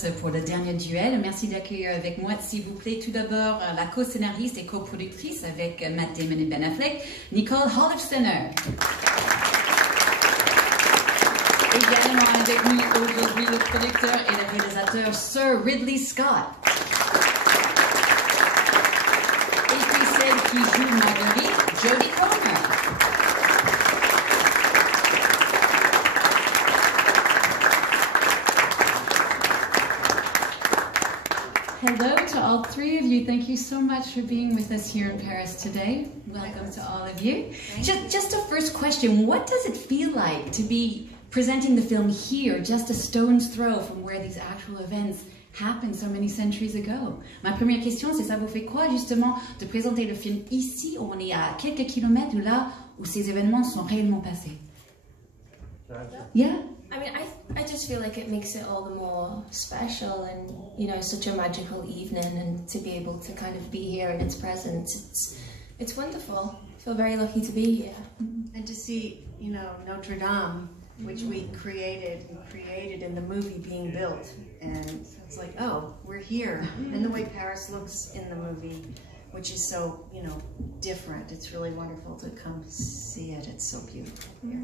presse pour le Dernier Duel. Merci d'accueillir avec moi, s'il vous plaît, tout d'abord la coscénariste et coproductrice avec Matt Damon et Ben Affleck, Nicole Holofcener. Également avec nous aujourd'hui le producteur et le réalisateur Sir Ridley Scott. Et puis celle qui joue Marguerite, Jodie Comer. Hello to all three of you. Thank you so much for being with us here in Paris today. Welcome to all of you. Just a first question. What does it feel like to be presenting the film here, just a stone's throw from where these actual events happened so many centuries ago? Ma première question, c'est ça vous fait quoi justement de présenter le film ici, où on est à quelques kilomètres de là où ces événements sont réellement passés? Yeah? I mean, I just feel like it makes it all the more special and, you know, such a magical evening, and to be able to kind of be here in its presence, it's wonderful. I feel very lucky to be here. And to see, you know, Notre Dame, which we created in the movie being built. And it's like, oh, we're here. And the way Paris looks in the movie, which is so, you know, different. It's really wonderful to come see it. It's so beautiful here.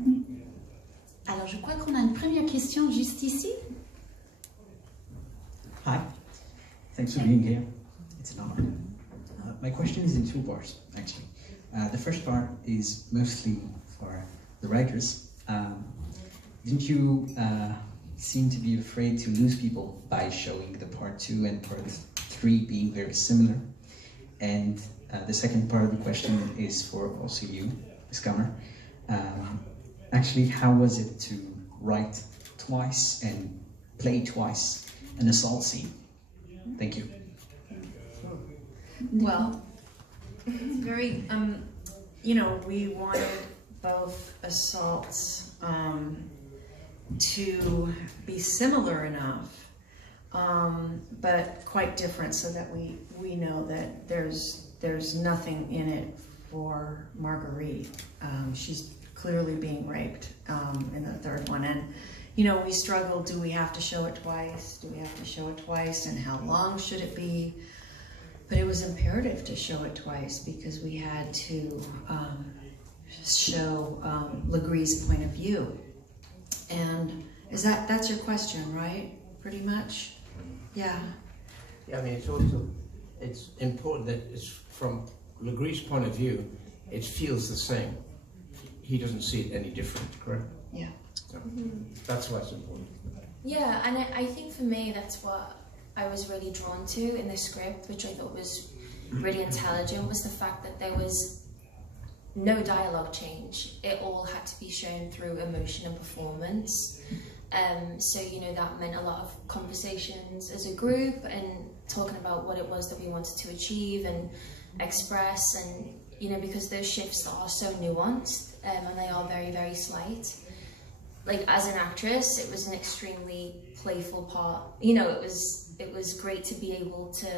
Alors, je crois qu'on a une première question juste ici. Hi, thanks for being here. It's an honor. My question is in two parts, actually. The first part is mostly for the writers. Didn't you seem to be afraid to lose people by showing the part 2 and part 3 being very similar? And the second part of the question is for also you, Ms. Comer. Actually, how was it to write twice and play twice an assault scene? Thank you. Well, it's very, you know, we wanted both assaults to be similar enough, but quite different, so that we know that there's nothing in it for Marguerite. She's clearly being raped in the third one, and you know, we struggled. Do we have to show it twice? Do we have to show it twice? And how long should it be? But it was imperative to show it twice because we had to show Legree's point of view. And that's your question, right? Pretty much, yeah. Yeah, I mean, it's important that it's from Legree's point of view. It feels the same. He doesn't see it any different, correct? Yeah. So that's why it's important. Yeah, and I think for me that's what I was really drawn to in the script, which I thought was really intelligent, was the fact that there was no dialogue change. It all had to be shown through emotion and performance. So, you know, that meant a lot of conversations as a group and talking about what it was that we wanted to achieve and express, and, you know, because those shifts are so nuanced and they are very, very slight. Like, as an actress, it was an extremely playful part. You know, it was great to be able to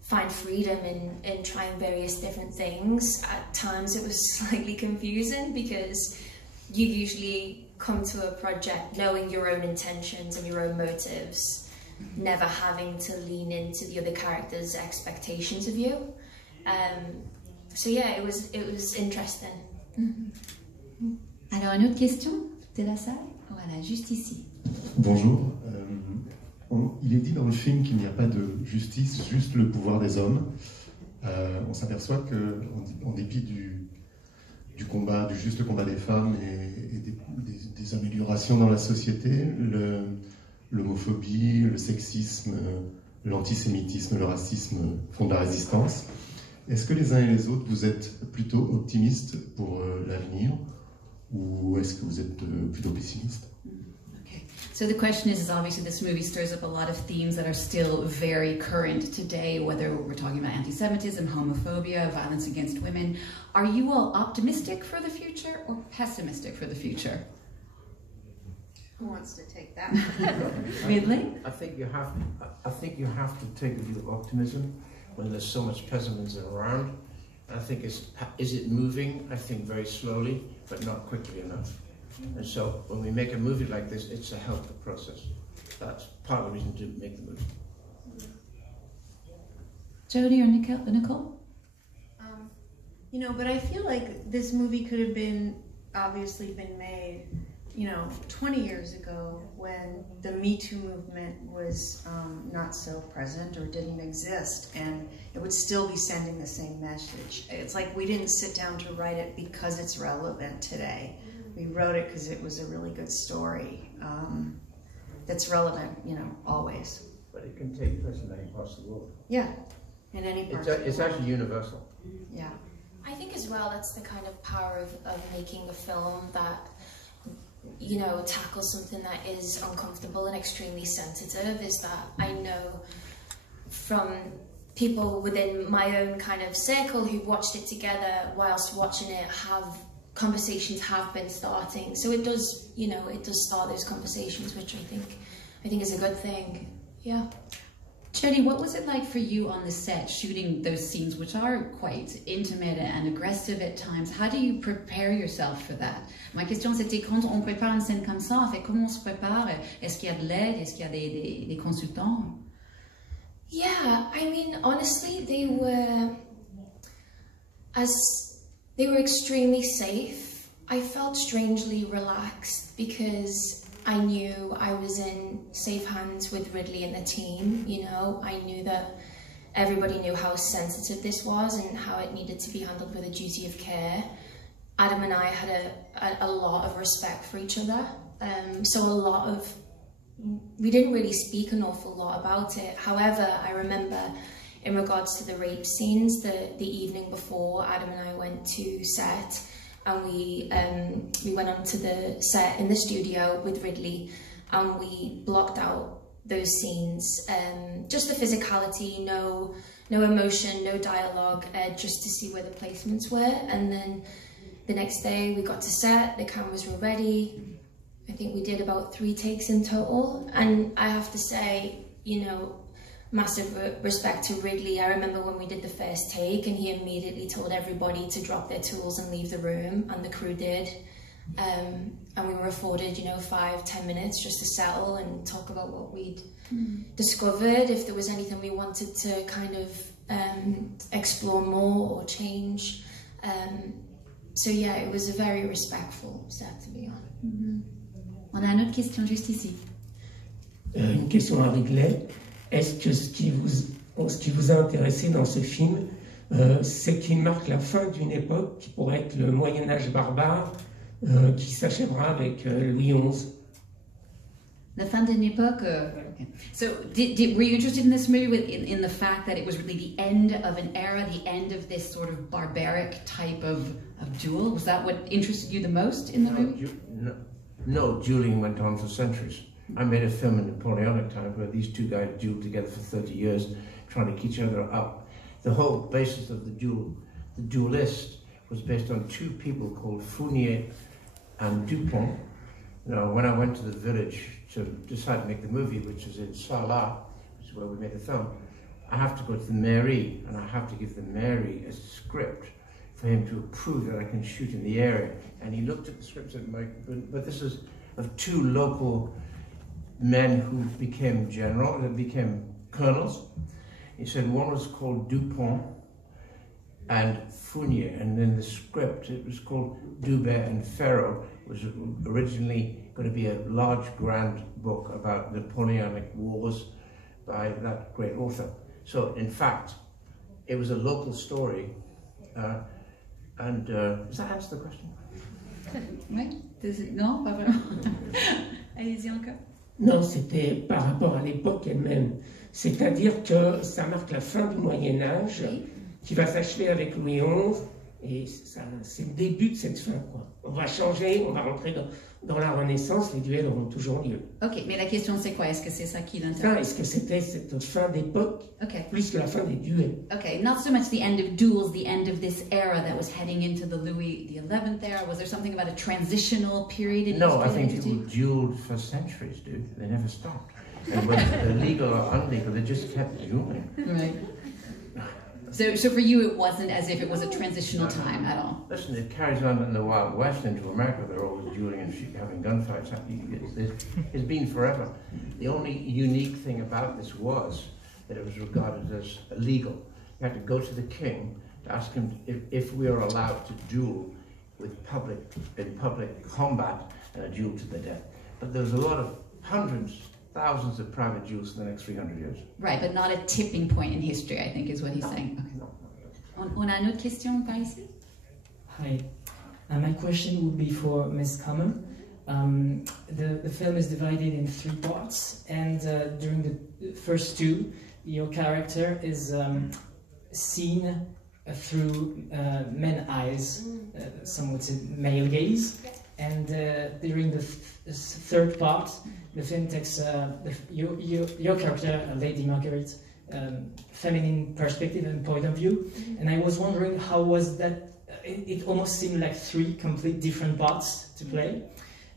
find freedom in trying various different things. At times it was slightly confusing because you usually come to a project knowing your own intentions and your own motives, never having to lean into the other character's expectations of you. So yeah, it was interesting. Alors, une autre question de la salle? Voilà, juste ici. Bonjour. Il est dit dans le film qu'il n'y a pas de justice, juste le pouvoir des hommes. On s'aperçoit qu'en dépit du combat, du juste combat des femmes et des améliorations dans la société, l'homophobie, le sexisme, l'antisémitisme, le racisme font de la résistance. Est-ce que les uns et les autres, vous êtes plutôt optimistes pour l'avenir, ou est-ce que vous êtes plutôt pessimistes? Okay. So the question is obviously this movie stirs up a lot of themes that are still very current today, whether we're talking about anti-Semitism, homophobia, violence against women. Are you all optimistic for the future or pessimistic for the future? Who wants to take that? Ridley? I think you have to take a view of optimism when there's so much pessimism around. I think is it moving? I think very slowly, but not quickly enough. And so when we make a movie like this, it's to help the process. that's part of the reason to make the movie. Jodie or Nicole? You know, but I feel like this movie could have obviously been made, 20 years ago when the Me Too movement was not so present or didn't exist, and it would still be sending the same message. It's like we didn't sit down to write it because it's relevant today. We wrote it because it was a really good story that's relevant, always. But it can take place in any parts of the world. Yeah, in any part of the world. It's actually universal. Yeah. I think as well that's the kind of power of making a film that, tackles something that is uncomfortable and extremely sensitive, is that I know from people within my own kind of circle who've watched it together whilst watching it, conversations have been starting. So it does, it does start those conversations, which I think is a good thing. Yeah. Jodie, what was it like for you on the set, shooting those scenes, which are quite intimate and aggressive at times? How do you prepare yourself for that? Ma question, c'était quand on prépare une scène comme ça, en fait, comment on se prépare? Est-ce qu'il y a de l'aide? Est-ce qu'il y a des consultants? Yeah, I mean, honestly, they were extremely safe. I felt strangely relaxed because I knew I was in safe hands with Ridley and the team. I knew that everybody knew how sensitive this was and how it needed to be handled with a duty of care. Adam and I had a lot of respect for each other, so we didn't really speak an awful lot about it. However, I remember in regards to the rape scenes, the evening before, Adam and I went to set, and we went onto the set in the studio with Ridley, and we blocked out those scenes. Just the physicality, no emotion, no dialogue, just to see where the placements were. And then the next day we got to set, the cameras were ready. I think we did about 3 takes in total. And I have to say, massive respect to Ridley. I remember when we did the first take and he immediately told everybody to drop their tools and leave the room, and the crew did. And we were afforded, 5-10 minutes just to settle and talk about what we'd discovered, if there was anything we wanted to kind of explore more or change. So yeah, it was a very respectful set, to be honest. On a une autre question juste ici. Une question à Ridley. Est-ce que ce qui vous a intéressé dans ce film, c'est qu'il marque la fin d'une époque qui pourrait être le Moyen-Âge barbare, qui s'achèvera avec Louis XI? La fin d'une époque. Okay. So, were you interested in this movie in the fact that it was really the end of an era, the end of this sort of barbaric type of duel? Was that what interested you the most in the movie? No, dueling went on for centuries. I made a film in Napoleonic times where these two guys dueled together for 30 years, trying to keep each other up. The whole basis of the duelist, was based on 2 people called Fournier and Dupont. When I went to the village to decide to make the movie, which is in Salah, which is where we made the film, I have to go to the mairie, and I have to give the mairie a script for him to approve that I can shoot in the area. And he looked at the script and said, but this is of 2 local men who became colonels. He said one was called Dupont and Fournier, and then the script, it was called Dubert and Ferro. It was originally going to be a large, grand book about Napoleonic wars by that great author. So, in fact, it was a local story. Does that answer the question? Oui. Non, pas vraiment. Allez-y encore. Non, c'était par rapport à l'époque elle-même. C'est-à-dire que ça marque la fin du Moyen-Âge, qui va s'achever avec Louis XI, et c'est le début de cette fin, quoi. On va changer, on va rentrer dans la Renaissance, les duels auront toujours lieu. Ok, mais la question c'est quoi? Est-ce que c'est ça qui l'intéresse? Est-ce que c'était cette fin d'époque, plus que la fin des duels? Okay, not so much the end of duels, the end of this era that was heading into the Louis XI era. Was there something about a transitional period in No, I think people dueled for centuries, dude. They never stopped. And whether they're legal or unlegal, they just kept dueling. Right. So for you, it wasn't as if it was a transitional time at all. Listen, it carries on in the Wild West into America. They're always dueling and having gunfights. It's been forever. The only unique thing about this was that it was regarded as illegal. You had to go to the king to ask him if we are allowed to duel in public combat and a duel to the death. But there was a lot of hundreds, thousands of private duels in the next 300 years. Right, but not a tipping point in history, I think is what he's saying. Okay. On a une autre question par ici? Hi. My question would be for Ms. Comer. The film is divided in 3 parts, and during the first 2, your character is seen through men's eyes, some would say male gaze, and during the third part, the film takes your character, Lady Marguerite, feminine perspective and point of view, and I was wondering how was that. It almost seemed like 3 complete different parts to play,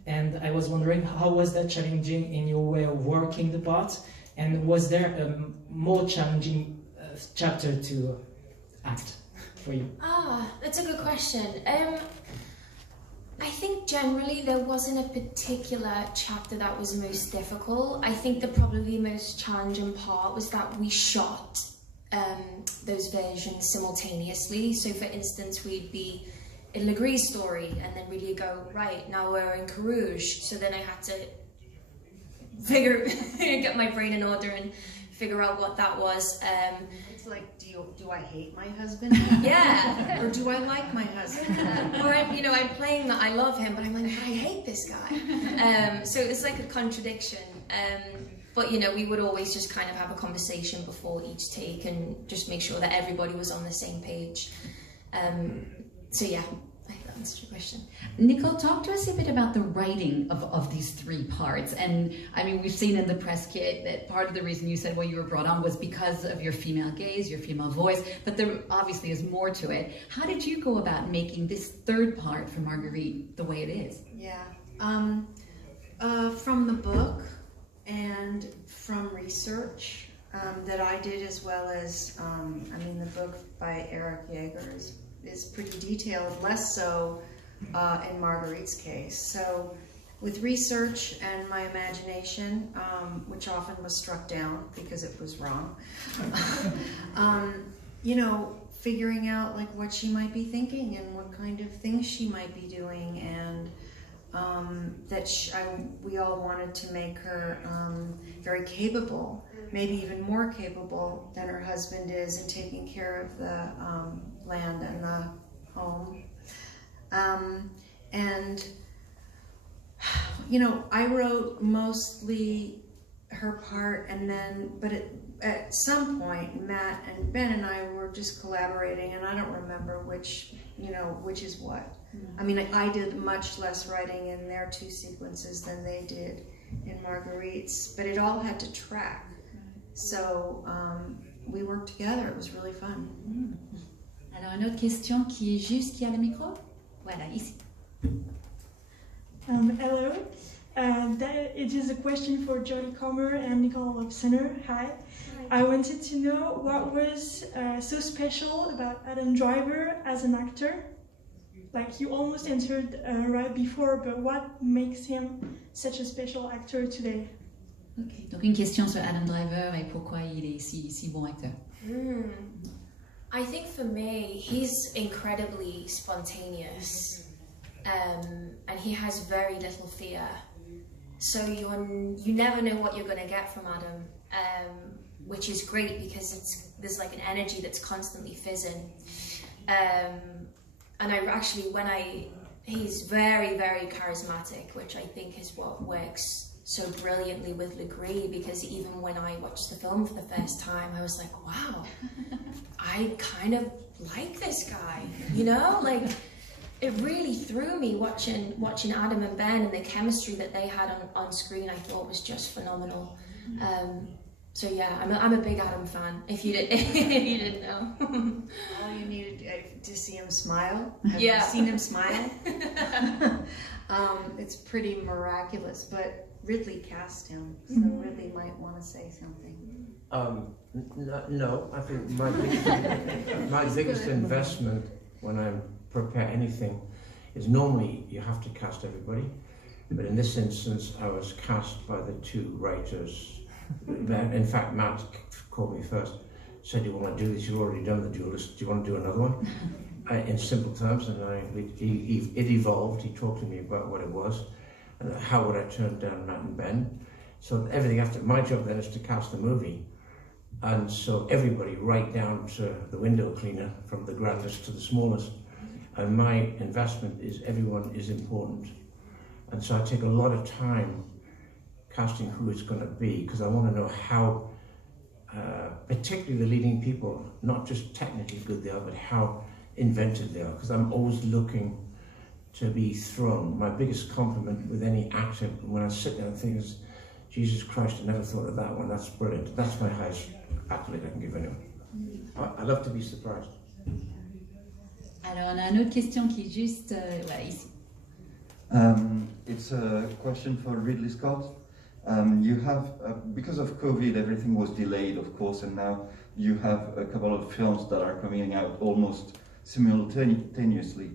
and I was wondering how was that challenging in your way of working the parts, and was there a more challenging chapter to act for you? That's a good question. I think generally there wasn't a particular chapter that was most difficult. I think probably the most challenging part was that we shot those versions simultaneously. So for instance, we'd be in Legree's story and then really go, right, now we're in Carouge. So then I had to get my brain in order and figure out what that was. It's like, do I hate my husband? Yeah. Or do I like my husband? Or I'm playing that I love him, but I'm like, I hate this guy. So it's like a contradiction. But we would always just kind of have a conversation before each take and just make sure that everybody was on the same page. So yeah, I hope that answered your question. Nicole, talk to us a bit about the writing of these 3 parts. And I mean, we've seen in the press kit that part of the reason you said, well, you were brought on was because of your female gaze, your female voice, but there obviously is more to it. How did you go about making this 3rd part for Marguerite the way it is? Yeah, from the book and from research that I did, as well as, the book by Eric Jaeger is pretty detailed, less so in Marguerite's case. So with research and my imagination, which often was struck down because it was wrong, figuring out like what she might be thinking and what kind of things she might be doing, and we all wanted to make her very capable, maybe even more capable than her husband is in taking care of the land and the home. I wrote mostly her part, but at some point, Matt and Ben and I were just collaborating, and I don't remember which is what. I mean, I did much less writing in their 2 sequences than they did in Marguerite's, but it all had to track. So we worked together. It was really fun. Alors, une autre question qui a le micro? Voilà, ici. Hello. It is a question for Jodie Comer and Nicole Holofcener. Hi. I wanted to know what was so special about Adam Driver as an actor. Like, you almost answered right before, but what makes him such a special actor today? Okay. Donc une question sur Adam Driver et pourquoi il est si bon acteur. I think for me, he's incredibly spontaneous, and he has very little fear. So you never know what you're going to get from Adam, which is great because there's like an energy that's constantly fizzing. And he's very, very charismatic, which I think is what works so brilliantly with Legree, because even when I watched the film for the first time, I was like, wow, I kind of like this guy, like it really threw me watching Adam and Ben, and the chemistry that they had on screen I thought was just phenomenal. So yeah, I'm a big Adam fan, if you didn't know. All you needed to see him smile. Have Yeah. you seen him smile? It's pretty miraculous, but Ridley cast him, so Ridley might want to say something. No, I think my biggest investment when I prepare anything is normally you have to cast everybody, but in this instance I was cast by the two writers. In fact, Matt called me first, said, "You want to do this? You've already done The Duelist. Do you want to do another one?" In simple terms, and it evolved. He talked to me about what it was and how would I turn down Matt and Ben. So everything after my job then is to cast the movie. And so everybody right down to the window cleaner, from the grandest to the smallest. And my investment is everyone is important. And so I take a lot of time casting who it's going to be, because I want to know how, particularly the leading people, not just technically good they are, but how inventive they are, because I'm always looking to be thrown. My biggest compliment with any actor, when I sit there and think, is, Jesus Christ, I never thought of that one, that's brilliant. That's my highest accolade I can give anyone. I love to be surprised. Alors, on a une autre question qui est juste voilà, ici. It's a question for Ridley Scott. You have, because of COVID, everything was delayed, of course, and now you have a couple of films that are coming out almost simultaneously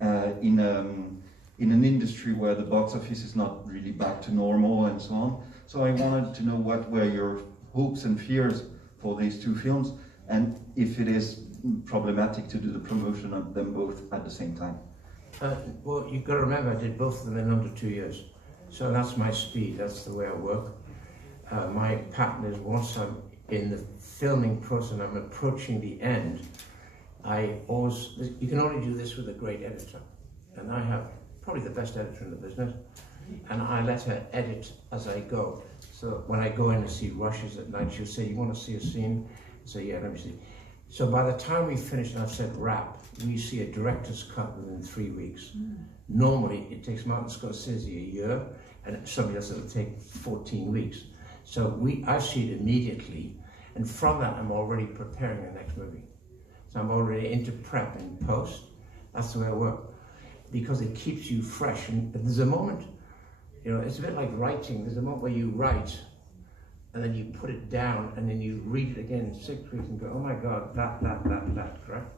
in an industry where the box office is not really back to normal and so on. So I wanted to know what were your hopes and fears for these two films, and if it is problematic to do the promotion of them both at the same time. Well, you've got to remember I did both of them in under 2 years. So that's my speed, that's the way I work. My pattern is once I'm in the filming process and I'm approaching the end, you can only do this with a great editor. And I have probably the best editor in the business. And I let her edit as I go. So when I go in and see rushes at night, she'll say, "You want to see a scene?" I say, "Yeah, let me see." So by the time we finish and I've said wrap, we see a director's cut within 3 weeks. Normally, it takes Martin Scorsese a year, and somebody else it'll take 14 weeks. So I see it immediately, and from that I'm already preparing the next movie. So I'm already into prep and post. That's the way I work, because it keeps you fresh. And there's a moment, you know, it's a bit like writing. There's a moment where you write, and then you put it down, and then you read it again in 6 weeks and go, "Oh my God, that, correct?"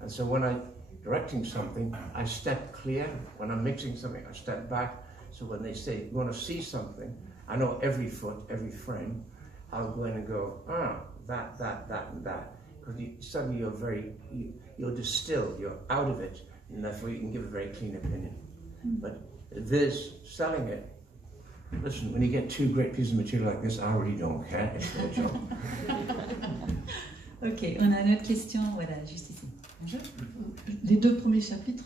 And so when I'm directing something, I step clear. When I'm mixing something, I step back. So when they say, "You want to see something," I know every foot, every frame. I'll go in and go, that, and that. Because suddenly you're distilled, you're out of it, and therefore you can give a very clean opinion. But this, selling it, listen, when you get 2 great pieces of material like this, I really don't care, it's their job. Ok, on a une autre question, voilà, juste ici. Les 2 premiers chapitres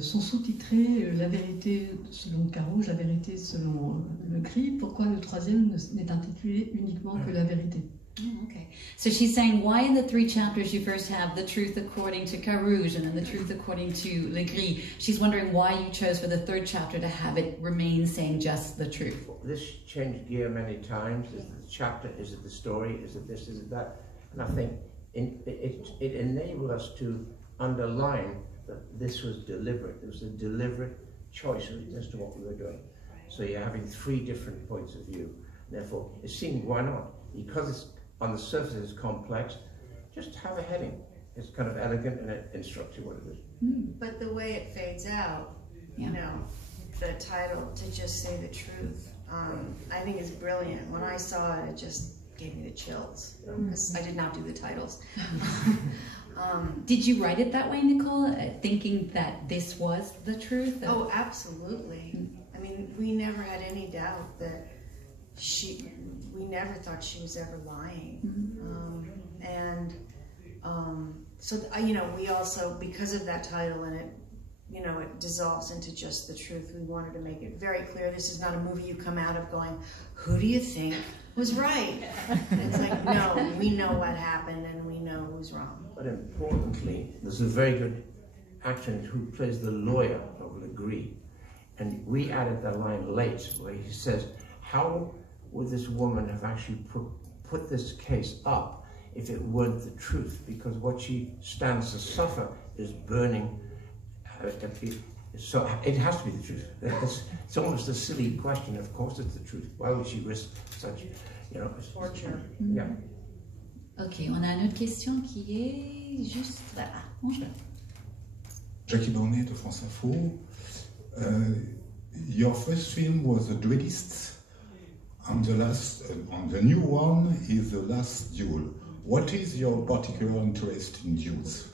sont sous-titrés La vérité selon Carouge, La vérité selon Le Gris. Pourquoi le 3e n'est intitulé uniquement que La vérité? Oh, okay. So she's saying, why in the 3 chapters you first have the truth according to Carouge and then the truth according to Le Gris? She's wondering why you chose for the 3rd chapter to have it remain saying just the truth. This changed gear many times. Is it the chapter? Is it the story? Is it this? Is it that? And I think it enabled us to underline that this was deliberate. It was a deliberate choice as to what we were doing. So you're having 3 different points of view. Therefore, it seemed, why not? Because it's on the surface it's complex, just have a heading. It's kind of elegant and it instructs you what it is. But the way it fades out, you know, the title, to just say the truth, I think is brilliant. When I saw it, it just gave me the chills, because I did not do the titles. Did you write it that way, Nicole, thinking that this was the truth? Oh, absolutely. I mean, we never had any doubt that we never thought she was ever lying. So, you know, we also, because of that title and it, you know, it dissolves into just the truth, we wanted to make it very clear this is not a movie you come out of going, who do you think was right? It's like, no, we know what happened and we know who's wrong. But importantly, there's a very good actor who plays the lawyer of Le Gris, and we added that line late where he says, how would this woman have actually put this case up if it weren't the truth? Because what she stands to suffer is burning. So it has to be the truth. It's almost a silly question. Of course it's the truth. Why would she risk such, You know, Torture. Yeah. Ok, on a une autre question qui est juste là. Bonjour. Jackie Barnet de France Info. Your first film was The Duelist, and the new one is The Last Duel. What is your particular interest in duels?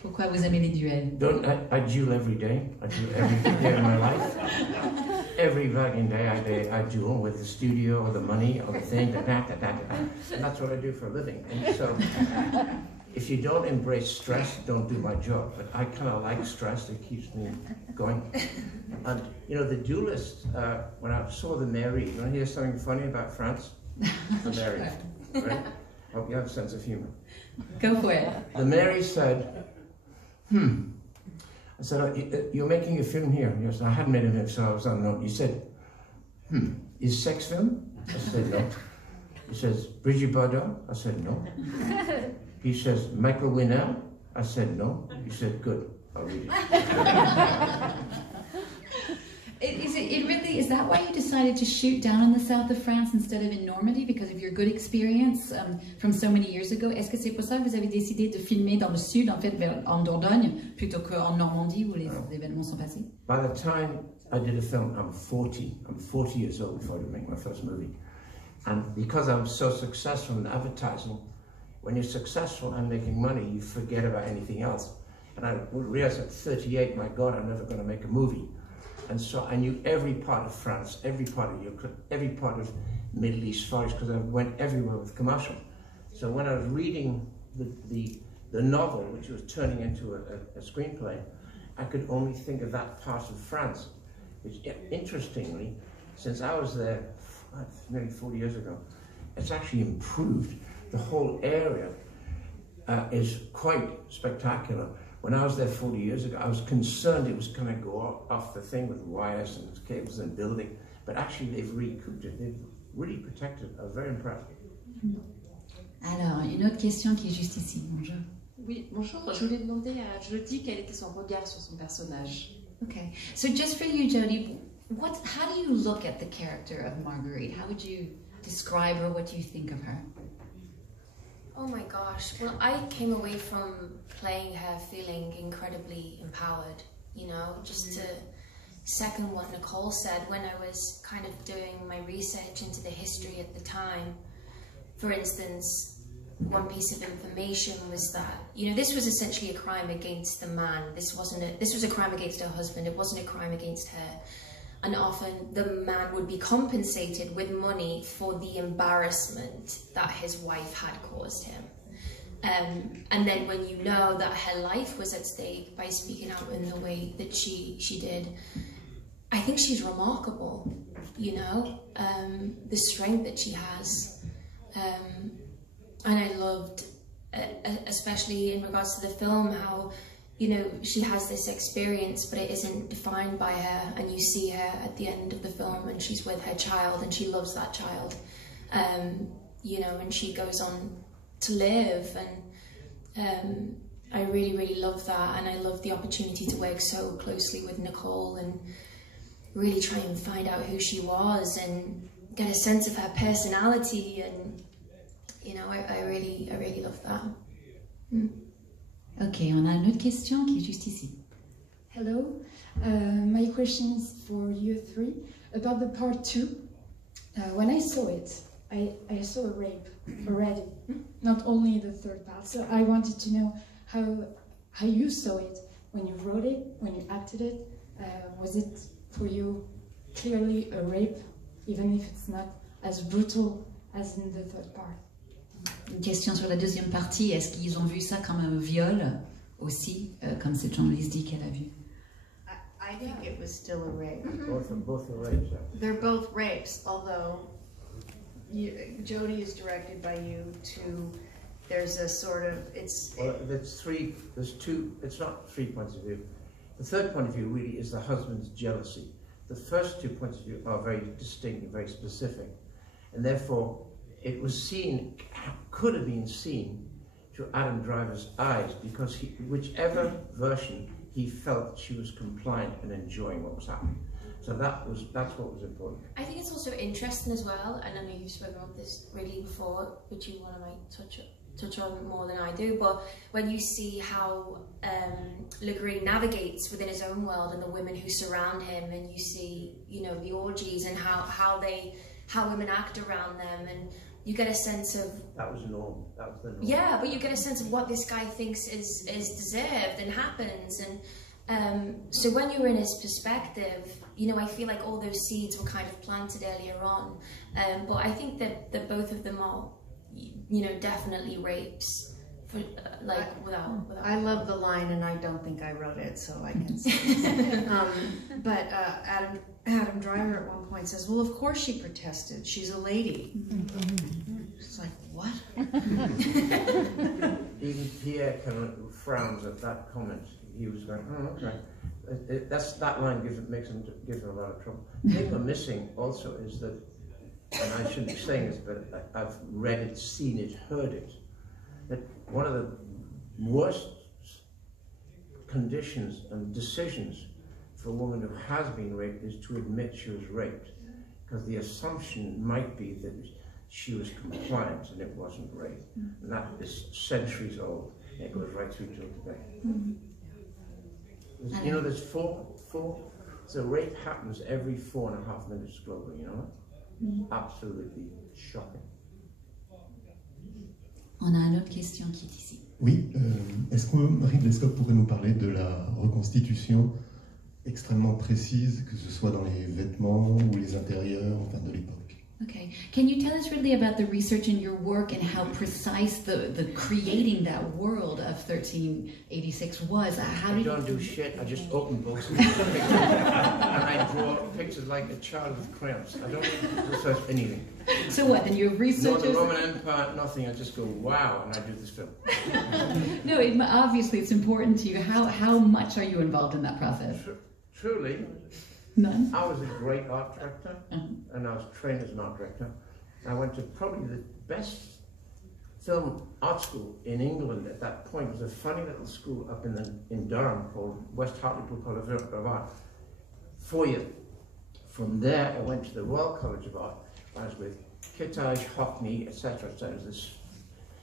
Pourquoi vous aimez les duels? I duel every day. I duel every day of my life. Every fucking day I duel with the studio or the money or the thing, and that's what I do for a living. And so, if you don't embrace stress, don't do my job. But I kind of like stress; it keeps me going. And you know, the duelist. When I saw the Mary, you want to hear something funny about France? The Mary, right? Hope you have a sense of humor. Go for it. The Mary said, I said, you're making a film here. He goes, I hadn't made a film, so I was unknown. He said, is sex film? I said, no. He says, Brigitte Bardot? I said, no. He says, Michael Winnell? I said, no. He said, good, I'll read Is that why you decided to shoot down in the south of France instead of in Normandy, because of your good experience from so many years ago? Est-ce que c'est pour ça que vous avez décidé de filmer dans le sud, en fait, en Dordogne, plutôt qu'en Normandie où les événements sont passés? By the time I did a film, I'm 40 years old before I did make my first movie. And because I'm so successful in advertising, when you're successful and making money, you forget about anything else. And I realized at 38, my God, I'm never going to make a movie. And so I knew every part of France, every part of Ukraine, every part of Middle East, Far East, because I went everywhere with commercial. So when I was reading the novel, which was turning into a screenplay, I could only think of that part of France, which interestingly, since I was there nearly 40 years ago, it's actually improved. The whole area is quite spectacular. When I was there 40 years ago, I was concerned it was going to go off the thing with wires and cables and building, but actually they've recouped it. They've really protected it. I was very impressed. Alors, une autre question qui est juste ici. Bonjour. Oui, bonjour. Je voulais demander à Jodie quel était son regard sur son personnage. Okay, so just for you, Jodie, how do you look at the character of Marguerite? How would you describe her? What do you think of her? Oh my gosh, well, I came away from playing her feeling incredibly empowered, you know, just to second what Nicole said when I was kind of doing my research into the history at the time. For instance, one piece of information was that, you know, this was essentially a crime against the man. This was a crime against her husband, it wasn't a crime against her. And often the man would be compensated with money for the embarrassment that his wife had caused him. And then when you know that her life was at stake by speaking out in the way that she did, I think she's remarkable, you know, the strength that she has. And I loved, especially in regards to the film, how, you know, she has this experience, but it isn't defined by her, and you see her at the end of the film and she's with her child and she loves that child, you know, and she goes on to live, and I really, really love that, and I love the opportunity to work so closely with Nicole and really try and find out who she was and get a sense of her personality, and, you know, I really love that. Ok, on a une autre question qui est juste ici. Hello, my question is for you three about the part 2. When I saw it, I saw a rape already, not only the third part. So I wanted to know how you saw it when you wrote it, when you acted it. Was it for you clearly a rape, even if it's not as brutal as in the third part? Une question sur la deuxième partie, est-ce qu'ils ont vu ça comme un viol aussi, comme cette journaliste dit qu'elle a vu? I think it was still a rape. Both are rapes. They're both rapes, although Jodie is directed by you to, there's a sort of, Well, there's two, it's not 3 points of view. The third point of view really is the husband's jealousy. The first 2 points of view are very distinct and very specific, and therefore it was seen, could have been seen through Adam Driver's eyes, because whichever version he felt she was compliant and enjoying what was happening. So that's what was important. I think it's also interesting as well, and I know you've spoken about this really before, which you want to touch on more than I do, but when you see how Legree navigates within his own world and the women who surround him, and you see, you know, the orgies and how women act around them, and you get a sense of... That was norm. That was the norm. Yeah, but you get a sense of what this guy thinks is deserved and happens, and so when you were in his perspective, you know, I feel like all those seeds were kind of planted earlier on, but I think that both of them are, you know, definitely rapes, for, without. I love the line, and I don't think I wrote it, so I can say but Adam Driver at one point says, well, of course she protested, she's a lady. It's like, what? Even Pierre kind of frowns at that comment. He was going, oh, okay. That line gives him a lot of trouble. The thing I'm missing also is that, and I shouldn't be saying this, but I've read it, seen it, heard it, that one of the worst conditions and decisions for a woman who has been raped is to admit she was raped, because the assumption might be that she was compliant and it wasn't rape. And that is centuries old. It goes right through till today. You know, there's so rape happens every 4.5 minutes globally, you know? Absolutely shocking. On a une autre question qui est ici. Oui, est-ce que Ridley Scott pourrait nous parler de la reconstitution extrêmement précise, que ce soit dans les vêtements ou les intérieurs, enfin de l'époque? Okay. Can you tell us really about the research in your work and how precise the creating that world of 1386 was? I don't do shit. I just open books and I draw pictures like a child with crayons. I don't research anything. So what? Then your research the Roman Empire, nothing. I just go, wow, and I do this film. No, obviously it's important to you. How much are you involved in that process? Truly. None? I was a great art director, and I was trained as an art director. I went to probably the best film art school in England at that point. It was a funny little school up in Durham called West Hartlepool College of Art. 4 years. From there, I went to the Royal College of Art. I was with Kittage, Hockney, etc., etc.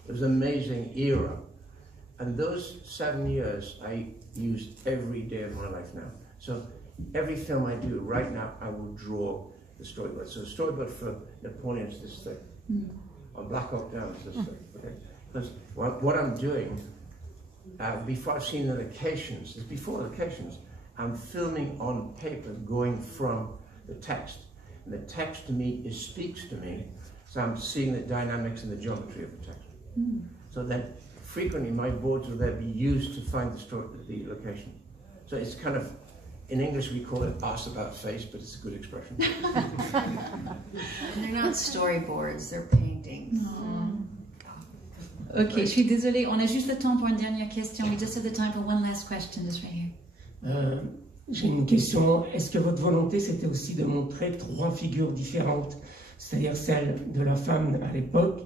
It was an amazing era. And those 7 years, I used every day of my life now. So every film I do right now, I will draw the storyboard. So the storyboard for Napoleon is this thing. On Black Hawk Down is this thing. Okay? Because what I'm doing, before I've seen the locations, is before the locations, I'm filming on paper going from the text. And the text to me speaks to me, so I'm seeing the dynamics and the geometry of the text. So then frequently my boards will then be used to find the location. So it's kind of, in English we call it ass about face, but it's a good expression. They're not storyboards, they're paintings. Ok, je suis désolée, on a juste le temps pour une dernière question. We just have the time for one last question, just right here. J'ai une question. Est-ce que votre volonté, c'était aussi de montrer 3 figures différentes, c'est-à-dire celle de la femme à l'époque,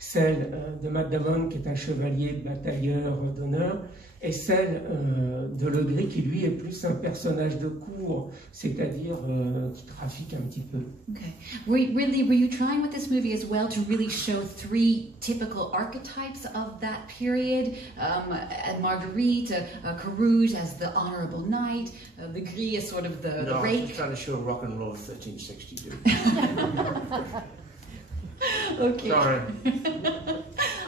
celle de Matt Damon, qui est un chevalier batailleur d'honneur, et celle de Legree, qui lui est plus un personnage de cour, c'est-à-dire qui trafique un petit peu. Okay. Were you trying with this movie as well to really show 3 typical archetypes of that period? Marguerite, Carouge as the honorable knight, Legree as sort of the No, rake. I'm just trying to show rock and roll 1362. Okay. Sorry.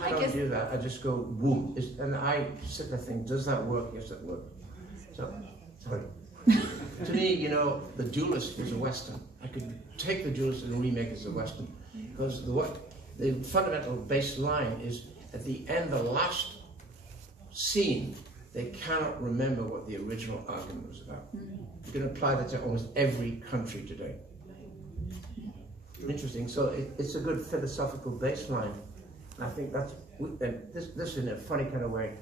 I don't do that. I just go, boom. And I sit there thinking, does that work? Yes, that works. So, sorry. To me, you know, The Duelist was a Western. I could take The Duelist and remake it as a Western. Because the fundamental base line is, at the end, the last scene, they cannot remember what the original argument was about. You can apply that to almost every country today. Interesting. So it's a good philosophical baseline. I think that's this in a funny kind of way.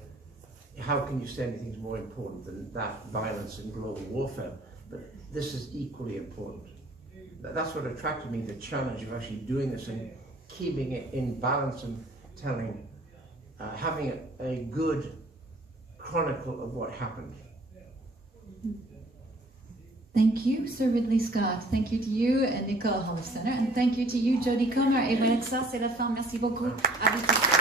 How can you say anything's more important than that violence and global warfare? But this is equally important. That's what attracted me, the challenge of actually doing this and keeping it in balance and telling, having a good chronicle of what happened. Thank you, Sir Ridley Scott. Thank you to you, Nicole Holofcener. And thank you to you, Jodie Comer. Et voilà que ça, c'est la fin. Merci beaucoup. À bientôt.